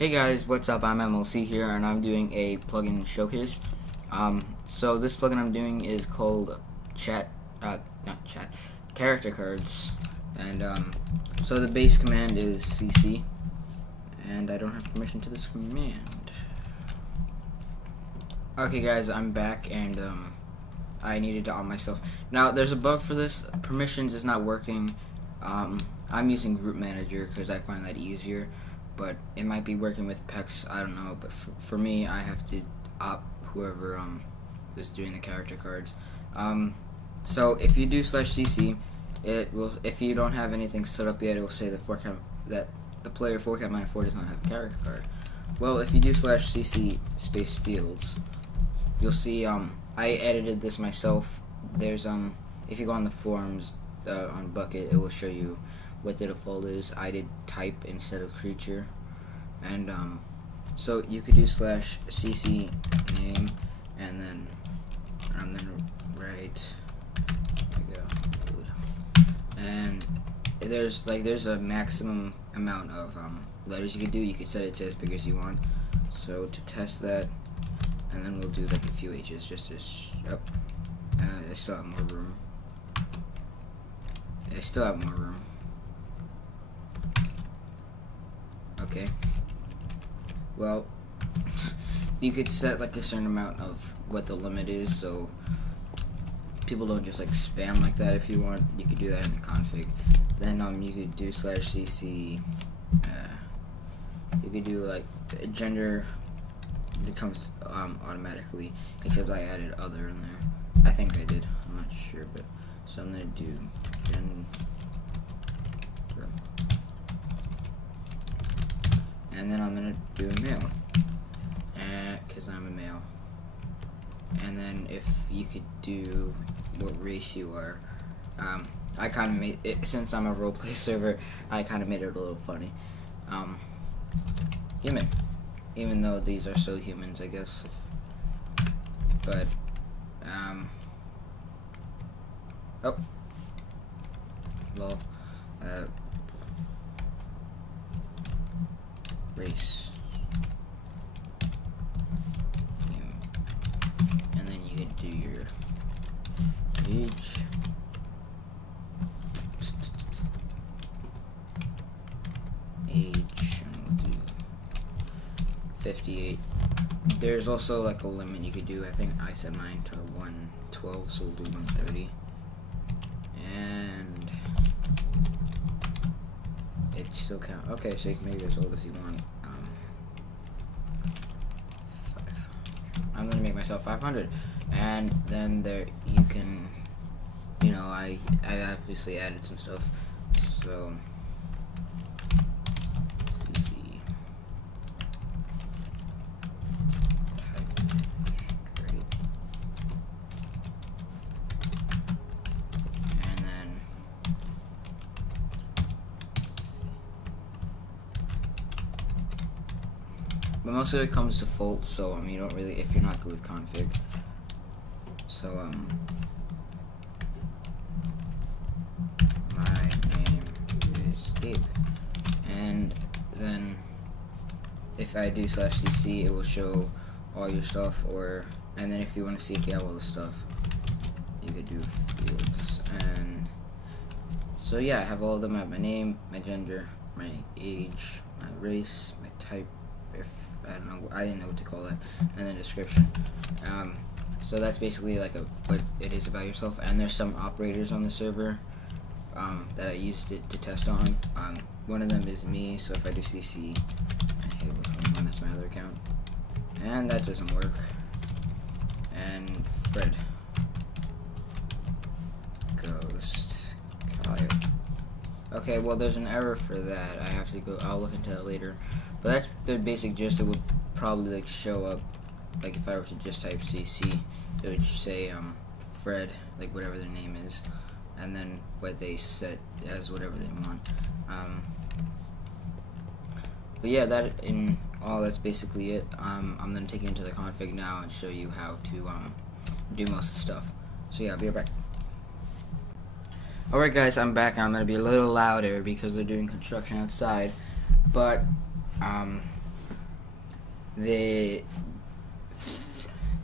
Hey guys, what's up? I'm MLC here, and I'm doing a plugin showcase. So this plugin I'm doing is called CharacterCards, and so the base command is CC, and I don't have permission to this command. Okay guys, I'm back, and I needed to on myself. Now there's a bug for this. Permissions is not working. I'm using Group Manager because I find that easier. But it might be working with PEX, I don't know, but for me, I have to opt whoever is doing the character cards. So if you do /cc, it will, if you don't have anything set up yet, it will say that the player 4cat-4 does not have a character card. Well, if you do /cc space fields, you'll see, I edited this myself. There's, if you go on the forums on Bukkit, it will show you what the default is. I did type instead of creature, and so you could do /cc name and then write, and there's a maximum amount of letters you could do. You could set it to as big as you want. So to test that, and then we'll do like a few H's just as I still have more room. Okay. Well, you could set like a certain amount of what the limit is, so people don't just like spam like that. If you want, you could do that in the config. Then you could do /cc. You could do like gender. It comes automatically, except I added other in there. I think I did. I'm not sure, but so I'm gonna do gender. And then I'm gonna do a male, because I'm a male. And then if you could do what race you are, I kind of made it, since I'm a roleplay server, I kind of made it a little funny. Human, even though these are still humans, I guess. But oh, well, race, and then you could do your age, and we'll do 58. There's also like a limit you could do. I think I set mine to 112, so we'll do 130, and it still count. Okay, so you can make it as old as you want. 5. I'm gonna make myself 500, and then there you can, you know, I obviously added some stuff. So CC type straight, and then but most of it comes default, so you don't really, if you're not good with config. So my name is Gabe, and then if I do /cc, it will show all your stuff, and then if you want to see if you have all the stuff, you could do fields. And so yeah, I have all of them. I have my name, my gender, my age, my race, my type, if I don't know, I didn't know what to call that, and then description. So that's basically like what it is about yourself. And there's some operators on the server that I used it to test on. One of them is me, so if I do CC, that's my other account, and that doesn't work. And Fred, Ghost, Kyle. Okay, well there's an error for that. I have to go. I'll look into that later. But that's the basic gist. It would probably like show up, like if I were to just type CC, it would say Fred, like whatever their name is, and then what they set as whatever they want. But yeah, that in all, that's basically it. I'm gonna take you into the config now and show you how to do most of the stuff. So yeah, I'll be right back. Alright guys, I'm back, and I'm gonna be a little louder because they're doing construction outside. But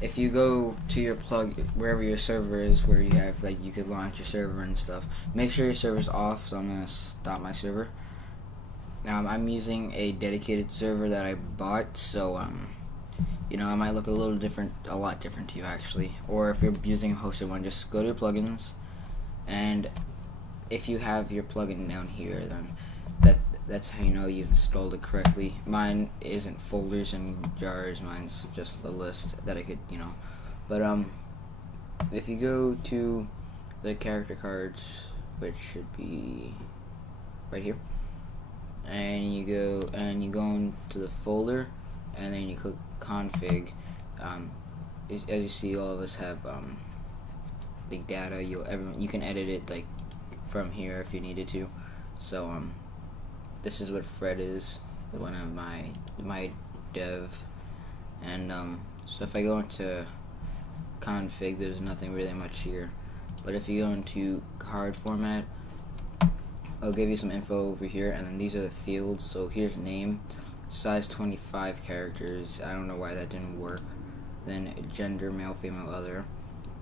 if you go to your plug wherever your server is, where you have like you could launch your server and stuff, make sure your server's off. So I'm gonna stop my server. Now I'm using a dedicated server that I bought, so you know, it might look a lot different to you actually. Or if you're using a hosted one, just go to your plugins, and if you have your plugin down here, then that's how you know you've installed it correctly. Mine isn't folders and jars, mine's just a list that I could, you know. But if you go to the character cards, which should be right here, and you go into the folder, and then you click config. As you see, all of us have the data. You can edit it like from here if you needed to. So this is what Fred is, one of my dev, and so if I go into config, there's nothing really much here. But if you go into card format, I'll give you some info over here, and then these are the fields. So here's name, size 25 characters. I don't know why that didn't work. Then gender, male, female, other,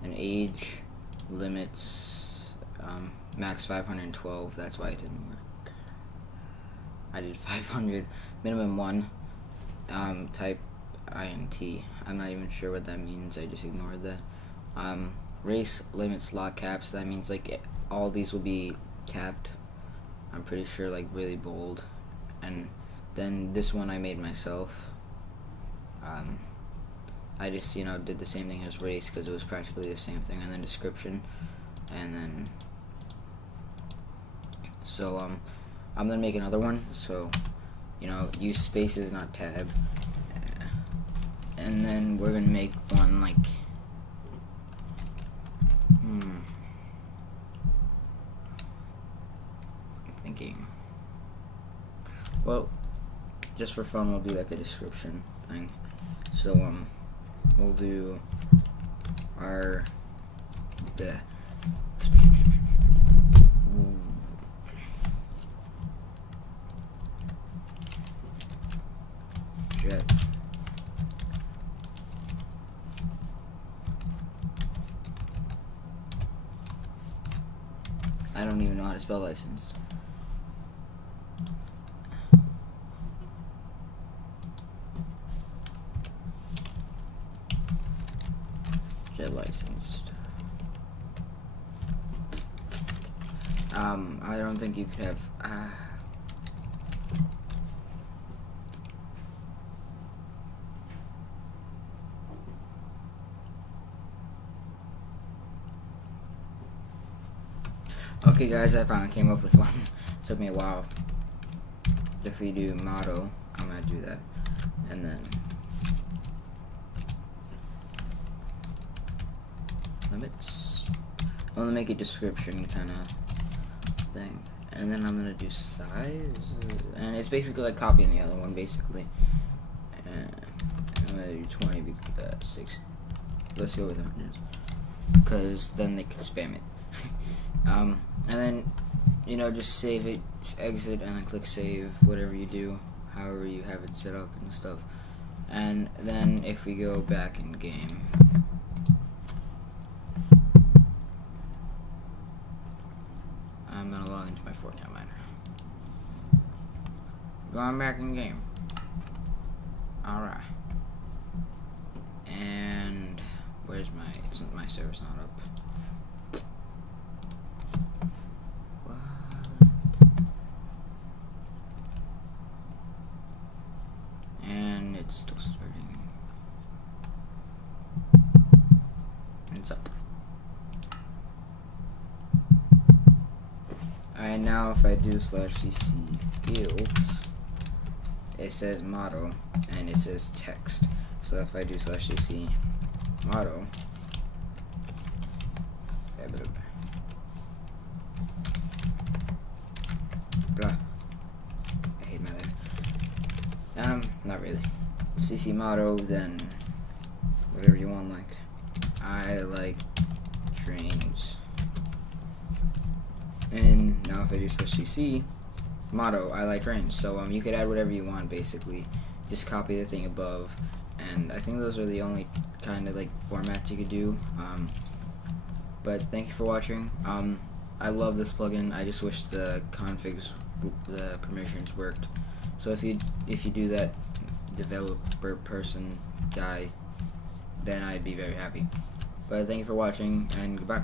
and age, limits, max 512. That's why it didn't work. I did 500, minimum 1, type INT. I'm not even sure what that means, I just ignored that. Race, limits, lock, caps. That means like all these will be capped. I'm pretty sure, like really bold. And then this one I made myself. I just, you know, did the same thing as race because it was practically the same thing. And then description, and then so I'm gonna make another one, so you know, use spaces, not tab. And then we're gonna make one like I'm thinking, well, just for fun, we'll do like a description thing. So we'll do our jet I don't even know how to spell licensed. Jet licensed. I don't think you could have okay guys, I finally came up with one. It took me a while. If we do motto, I'm gonna do that, and then limits. I'm gonna make a description kind of thing, and then I'm gonna do size, and it's basically like copying the other one basically. And I'm gonna do 20 because 6. Let's go with 100 because then they can spam it. And then, you know, just save it, just exit, and then click save, whatever you do, however you have it set up and stuff. And then if we go back in game, I'm gonna log into my Fortnite miner. Going back in game. Alright. And where's my server's not up. It's still starting. It's up. And now if I do /cc fields, it says motto and it says text. So if I do /cc motto, blah. I hate my life. Not really. CC motto, then whatever you want, like I like trains. And now if I do /cc motto, I like trains. So you could add whatever you want basically just copy the thing above, and I think those are the only kind of like formats you could do. But thank you for watching. I love this plugin. I just wish the configs, the permissions worked. So if you do that, developer person guy, then I'd be very happy. But thank you for watching, and goodbye.